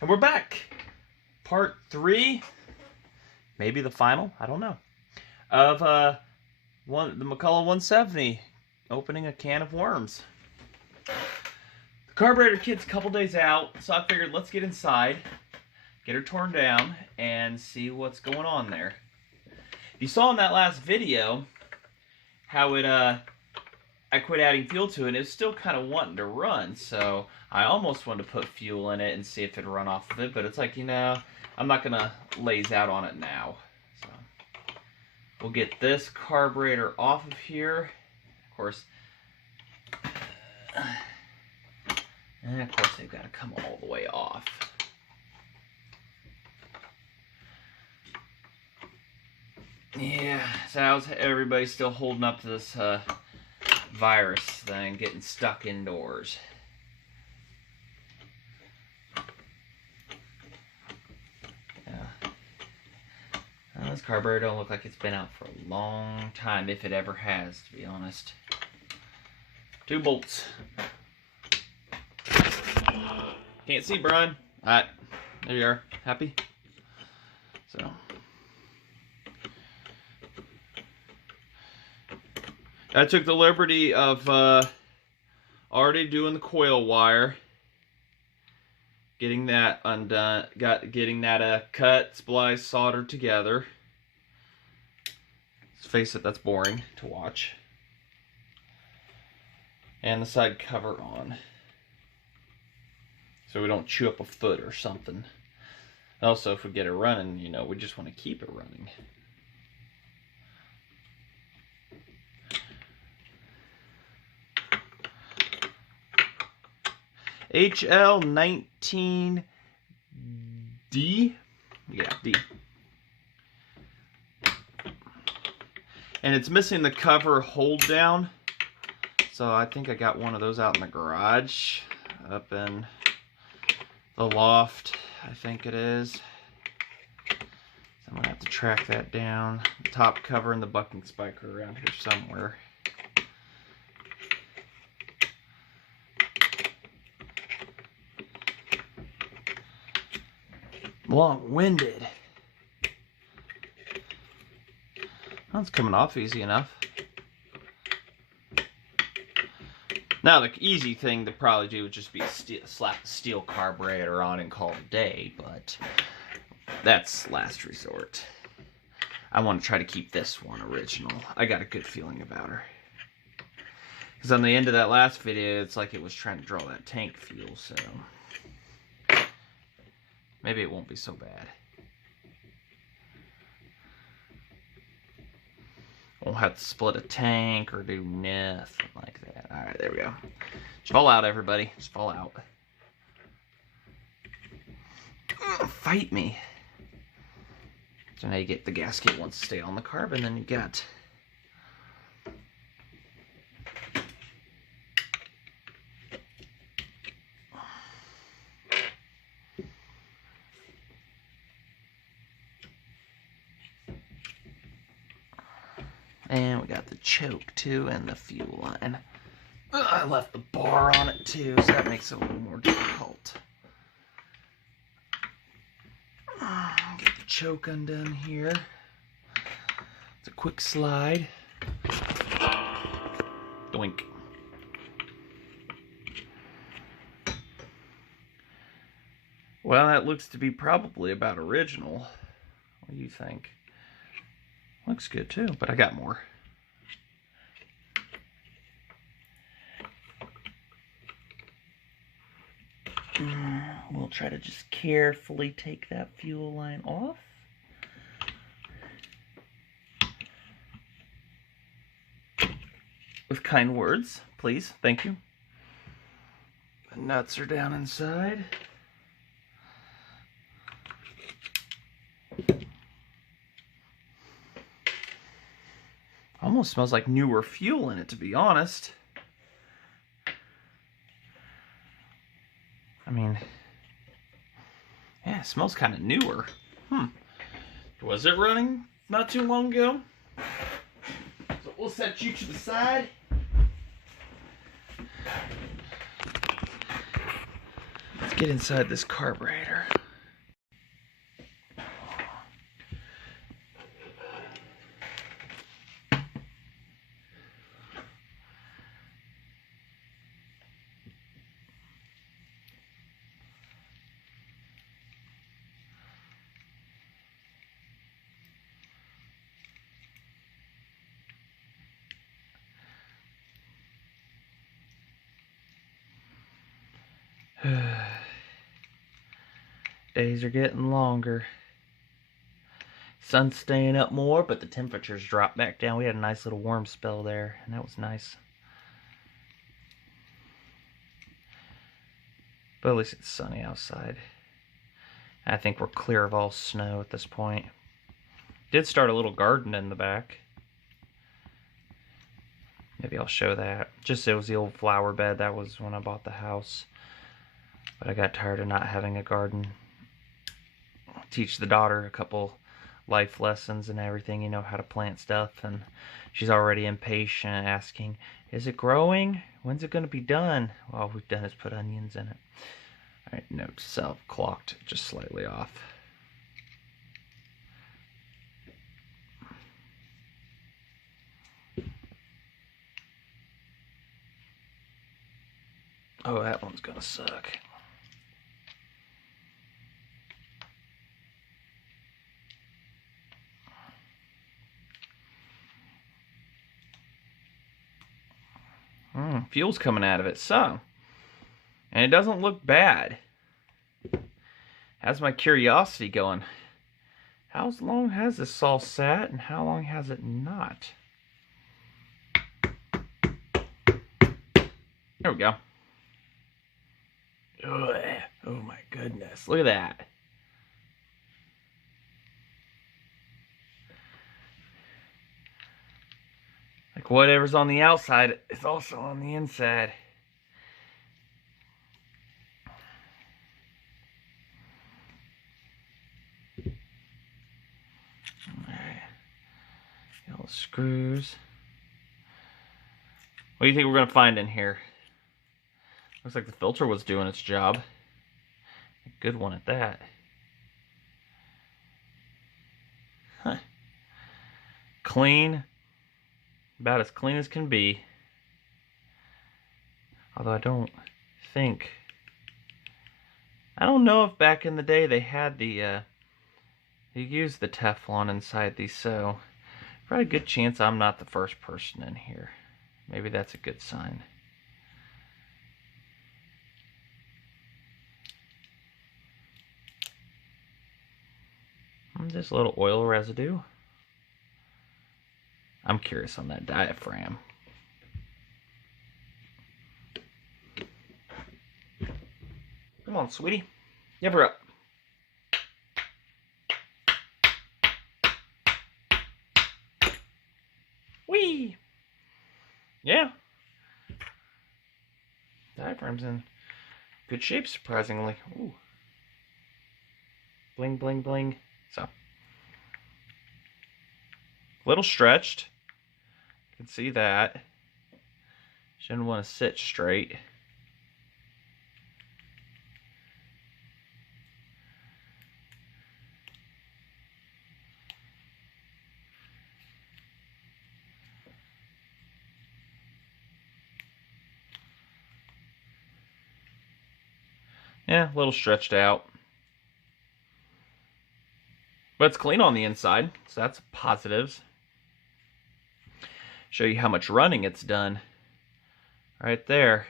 And we're back. Part 3, maybe the final, I don't know, of the McCulloch 170, opening a can of worms. The carburetor kit's a couple days out, so I figured let's get inside, get her torn down, and see what's going on there. You saw in that last video how it I quit adding fuel to it, and it was still kind of wanting to run, so I almost wanted to put fuel in it and see if it'd run off of it, but it's like, you know, I'm not going to laze out on it now. So we'll get this carburetor off of here. Of course, they've got to come all the way off. Yeah, so how's everybody still holding up to this virus thing, getting stuck indoors? Yeah. Well, this carburetor don't look like it's been out for a long time, if it ever has, to be honest. 2 bolts. Can't see, Brian. Alright, there you are. Happy? So. I took the liberty of already doing the coil wire, getting that undone, getting that cut, spliced, soldered together. Let's face it, that's boring to watch. And the side cover on, so we don't chew up a foot or something. Also, if we get it running, you know, we just want to keep it running. HL19D? Yeah, D. And it's missing the cover hold down. So I think I got one of those out in the garage. Up in the loft, I think it is. So I'm going to have to track that down. The top cover and the bucking spike are around here somewhere. Long-winded. Well, it's coming off easy enough. Now the easy thing to probably do would just be slap the steel carburetor on and call it a day, but that's last resort. I want to try to keep this one original. I got a good feeling about her. Because on the end of that last video, it's like it was trying to draw that tank fuel, so maybe it won't be so bad. Won't have to split a tank or do nothing like that. Alright, there we go. Just fall out, everybody. Just fall out. Fight me. So now you get the gasket wants to stay on the carb, and then you got and we got the choke too, and the fuel line. I left the bar on it too, so that makes it a little more difficult. Get the choke undone here. It's a quick slide. Doink. Well, that looks to be probably about original. What do you think? Looks good too, but I got more. We'll try to just carefully take that fuel line off. With kind words, please. Thank you. The nuts are down inside. Almost smells like newer fuel in it, to be honest. I mean, yeah, it smells kind of newer. Was it running not too long ago? So we'll set you to the side. Let's get inside this carburetor. Days are getting longer. Sun's staying up more, but the temperatures dropped back down. We had a nice little warm spell there, and that was nice. But at least it's sunny outside. I think we're clear of all snow at this point. Did start a little garden in the back. Maybe I'll show that. Just it was the old flower bed. That was when I bought the house. But I got tired of not having a garden. Teach the daughter a couple life lessons and everything, you know, how to plant stuff, and she's already impatient, asking, is it growing? When's it going to be done? Well, all we've done is put onions in it. Alright, note to self, clocked just slightly off. Oh, that one's gonna suck. Fuel's coming out of it, so. And it doesn't look bad. Has my curiosity going. How long has this all sat, and how long has it not? There we go. Ugh. Oh my goodness, look at that. Like whatever's on the outside is also on the inside. Alright. All the screws. What do you think we're going to find in here? Looks like the filter was doing its job. A good one at that. Huh. Clean. About as clean as can be. Although I don't know if back in the day they had they used the Teflon inside these, so probably a good chance I'm not the first person in here. Maybe that's a good sign. Just a little oil residue. I'm curious on that diaphragm. Come on, sweetie. Give her up. Whee! Yeah. Diaphragm's in good shape, surprisingly. Ooh. Bling, bling, bling. So. A little stretched. You can see that. Shouldn't want to sit straight. Yeah, a little stretched out. But it's clean on the inside, so that's positives. Show you how much running it's done. Right there.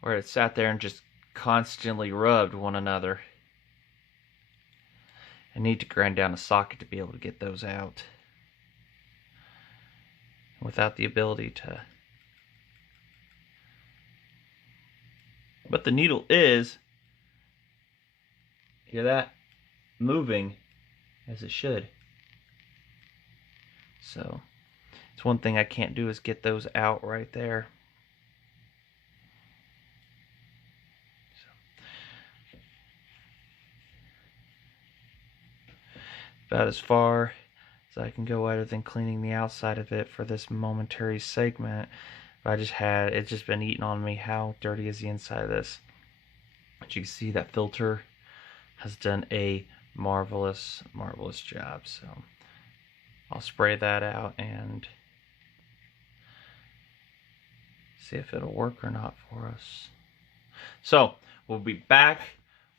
Where it sat there and just constantly rubbed one another. I need to grind down a socket to be able to get those out. Without the ability to. But the needle is, hear that? Moving as it should. So it's one thing I can't do is get those out right there. So, about as far as I can go other than cleaning the outside of it for this momentary segment. It's just been eating on me. How dirty is the inside of this? But you can see that filter has done a marvelous job. So I'll spray that out and see if it'll work or not for us. So we'll be back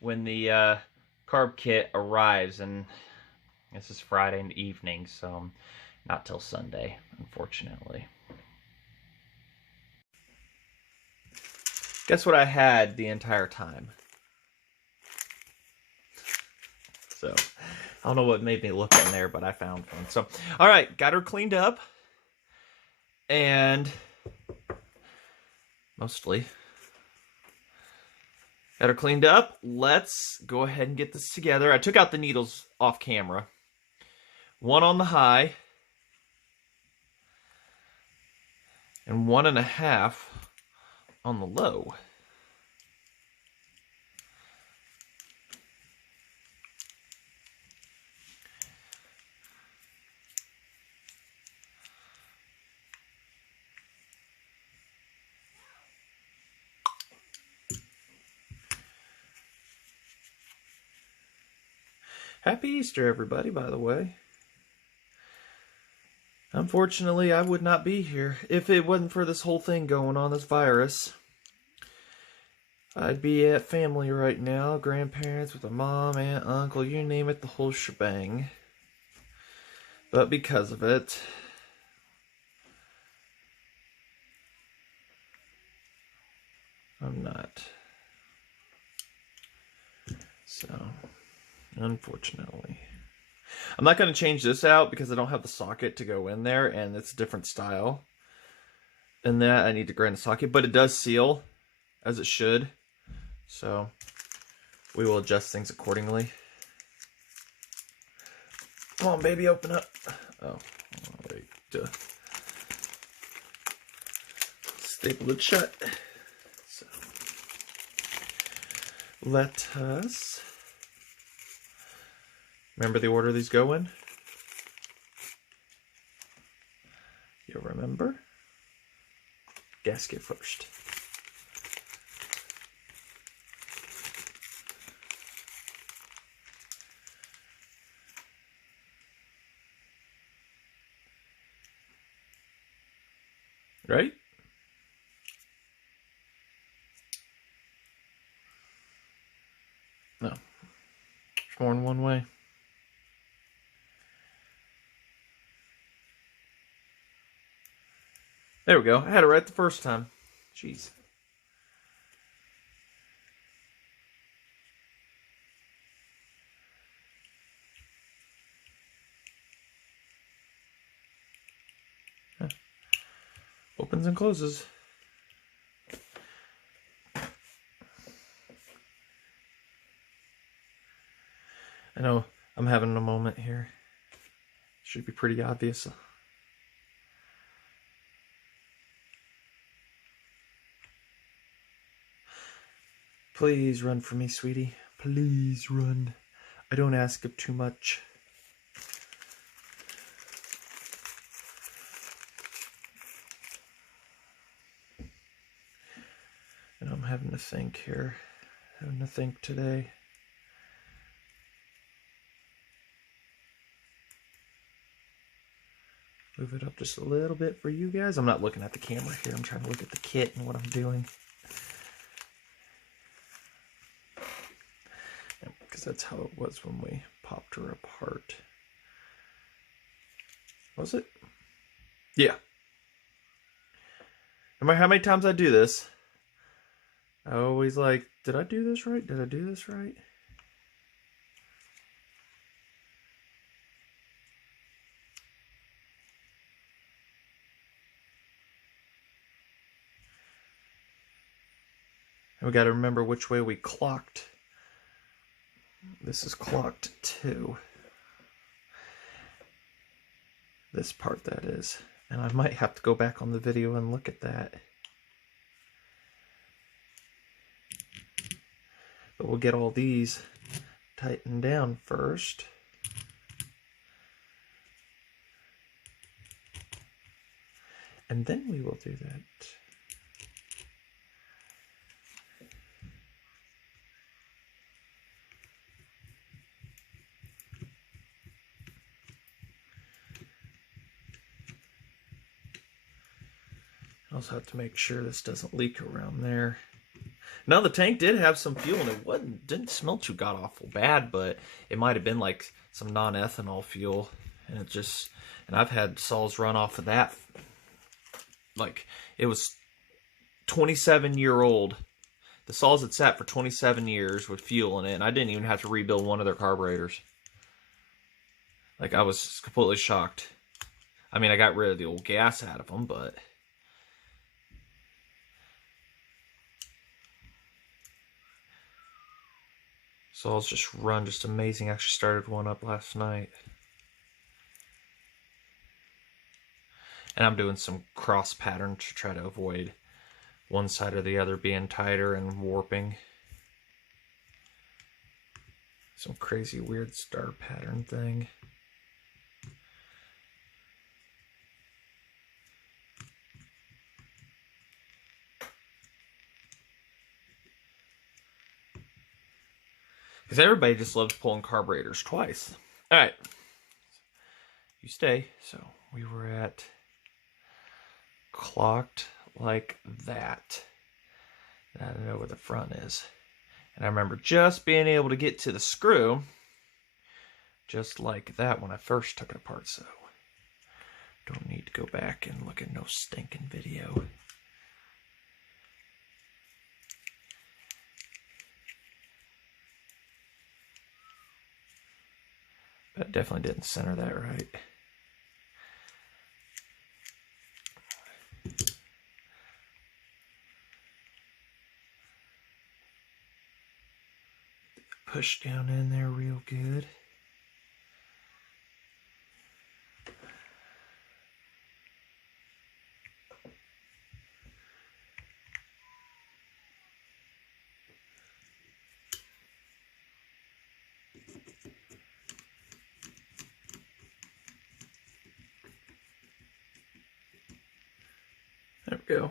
when the carb kit arrives, and this is Friday evening, so not till Sunday, unfortunately. Guess what I had the entire time? So, I don't know what made me look in there, but I found one. So, all right, got her cleaned up. And mostly got her cleaned up. Let's go ahead and get this together. I took out the needles off camera. One on the high. And 1.5 on the low. Happy Easter, everybody, by the way. Unfortunately, I would not be here if it wasn't for this whole thing going on, this virus. I'd be at family right now, grandparents with a mom, aunt, uncle, you name it, the whole shebang. But because of it, I'm not. So, unfortunately. I'm not going to change this out because I don't have the socket to go in there, and it's a different style. And that I need to grind the socket, but it does seal, as it should. So, we will adjust things accordingly. Come on, baby, open up. Oh, wait. Staple it shut. So, let us... Remember the order these go in? You'll remember. Gasket first. Right? No. There's more than one way. There we go. I had it right the first time. Jeez. Huh. Opens and closes. I know I'm having a moment here. Should be pretty obvious. Please run for me, sweetie. Please run. I don't ask of too much. And I'm having to think here. Having to think today. Move it up just a little bit for you guys. I'm not looking at the camera here. I'm trying to look at the kit and what I'm doing. Because that's how it was when we popped her apart. Was it? Yeah. No matter how many times I do this, I always like, did I do this right? Did I do this right? And we got to remember which way we clocked. This is clocked too. This part, that is. And I might have to go back on the video and look at that. But we'll get all these tightened down first. And then we will do that. I also have to make sure this doesn't leak around there. Now the tank did have some fuel and it didn't smell too god awful bad, but it might have been like some non-ethanol fuel, and and I've had saws run off of that. Like, it was 27-year-old The saws had sat for 27 years with fuel in it, and I didn't even have to rebuild one of their carburetors. Like, I was completely shocked. I mean, I got rid of the old gas out of them, but... saws just run just amazing. I actually started one up last night. And I'm doing some cross pattern to try to avoid one side or the other being tighter and warping. Some crazy weird star pattern thing. Because everybody just loves pulling carburetors twice. Alright. You stay. So we were at clocked like that. And I don't know where the front is. And I remember just being able to get to the screw just like that when I first took it apart. So don't need to go back and look at no stinking video. But it definitely didn't center that right. Push down in there real good. There we go.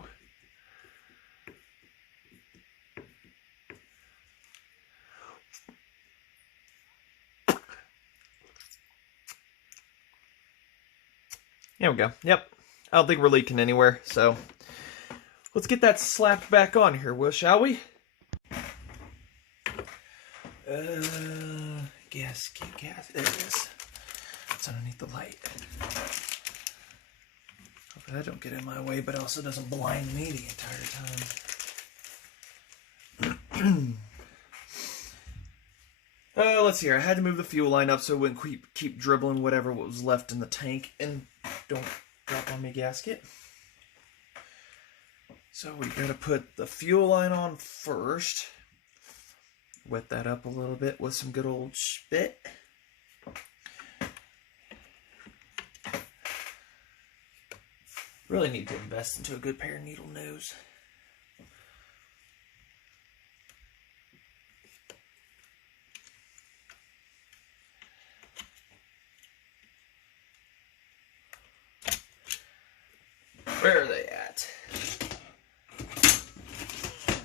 There we go. Yep. I don't think we're leaking anywhere, so let's get that slapped back on here, shall we? Gasket. There it is. It's underneath the light. Hope that don't get in my way, but also doesn't blind me the entire time. Let's see here. I had to move the fuel line up so it wouldn't keep dribbling whatever was left in the tank. And don't drop on me, gasket. So we gotta put the fuel line on first. Wet that up a little bit with some good old spit. Really need to invest into a good pair of needle nose. Where are they at?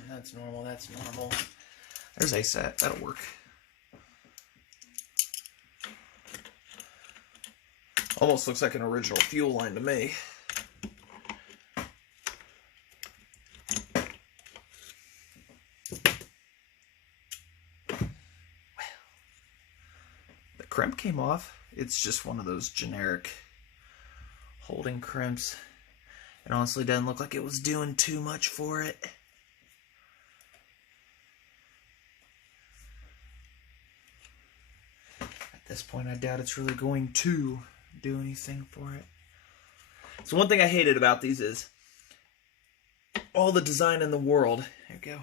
That's normal, that's normal. There's ASAT, that'll work. Almost looks like an original fuel line to me. The crimp came off. It's just one of those generic holding crimps. It honestly doesn't look like it was doing too much for it. At this point, I doubt it's really going to do anything for it. So one thing I hated about these is all the design in the world. There we go.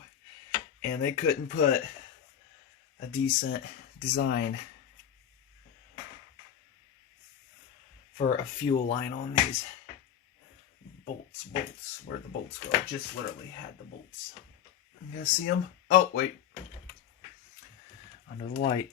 And they couldn't put a decent design for a fuel line on these. Bolts. Where'd the bolts go? I just literally had the bolts. You guys see them? Oh, wait. Under the light.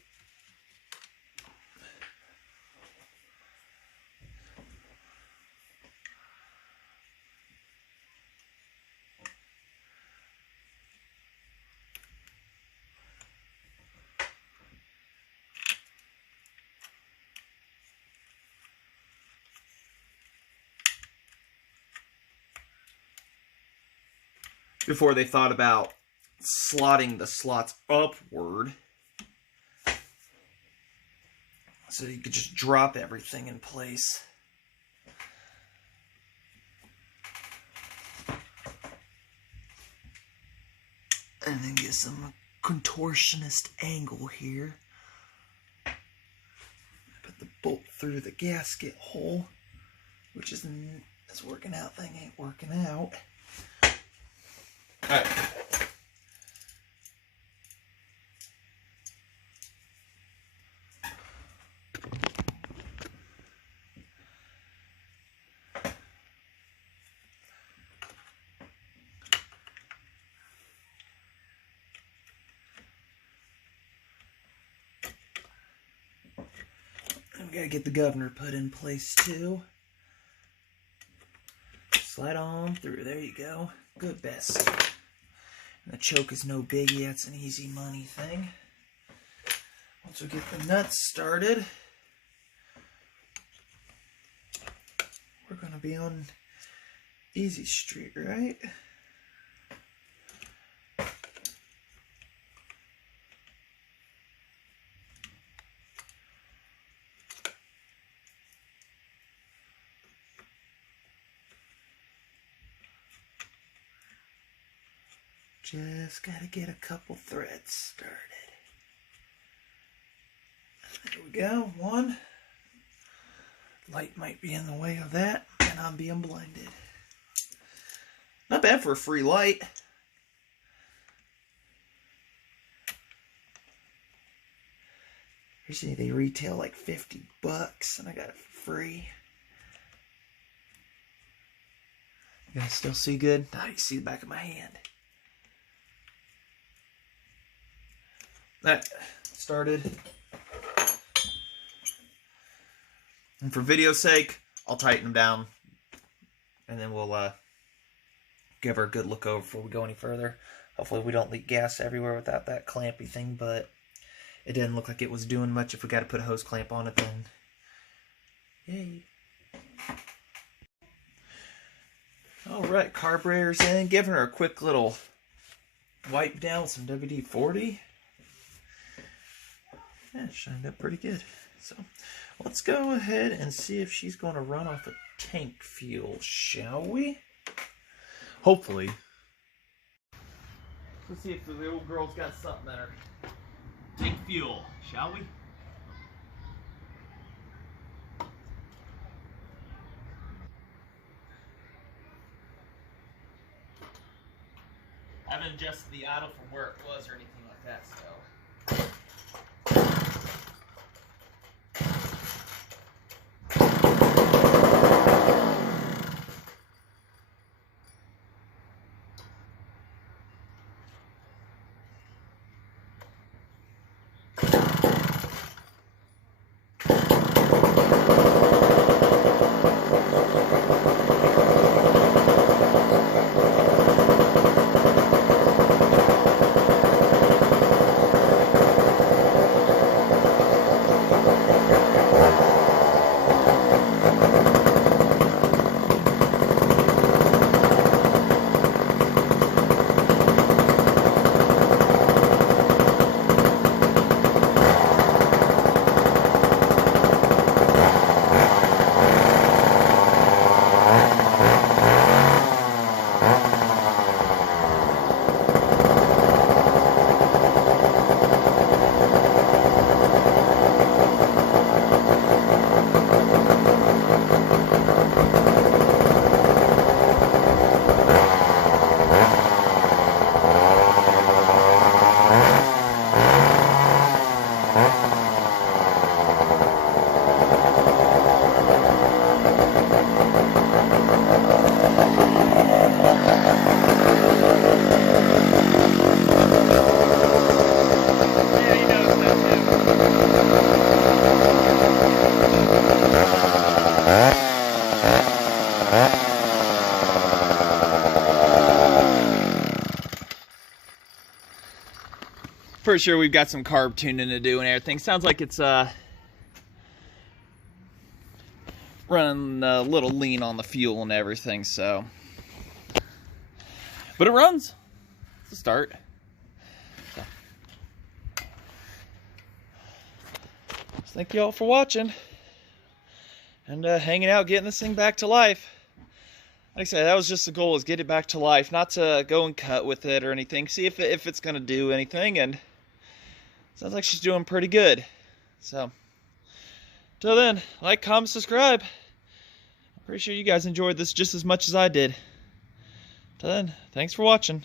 Before they thought about slotting the slots upward so you could just drop everything in place. And then get some contortionist angle here. Put the bolt through the gasket hole, which is working out. Thing ain't working out. Alright. We gotta get the governor put in place too. Slide on through. There you go. Good best. And the choke is no biggie. That's an easy money thing. Once we get the nuts started, we're gonna be on easy street, right? Just gotta get a couple threads started. There we go. One. Light might be in the way of that, and I'm being blinded. Not bad for a free light. Usually they retail like $50, and I got it for free. You guys still see good? Now you can see the back of my hand. That started. And for video's sake, I'll tighten them down. And then we'll give her a good look over before we go any further. Hopefully we don't leak gas everywhere without that clampy thing, but it didn't look like it was doing much. If we got to put a hose clamp on it, then yay. Alright, carburetor's in. Giving her a quick little wipe down with some WD-40. Yeah, it shined up pretty good. So let's go ahead and see if she's going to run off of tank fuel, shall we? Hopefully. Let's see if the old girl's got something in her. Tank fuel, shall we? I haven't adjusted the idle from where it was or anything like that, so. Pretty sure we've got some carb tuning to do and everything. Sounds like it's running a little lean on the fuel and everything, so. But it runs. It's a start. So. Thank you all for watching and hanging out, getting this thing back to life. Like I said, that was just the goal, is get it back to life, not to go and cut with it or anything. See if it's going to do anything, and sounds like she's doing pretty good. So, till then, like, comment, subscribe. I'm pretty sure you guys enjoyed this just as much as I did. Till then, thanks for watching.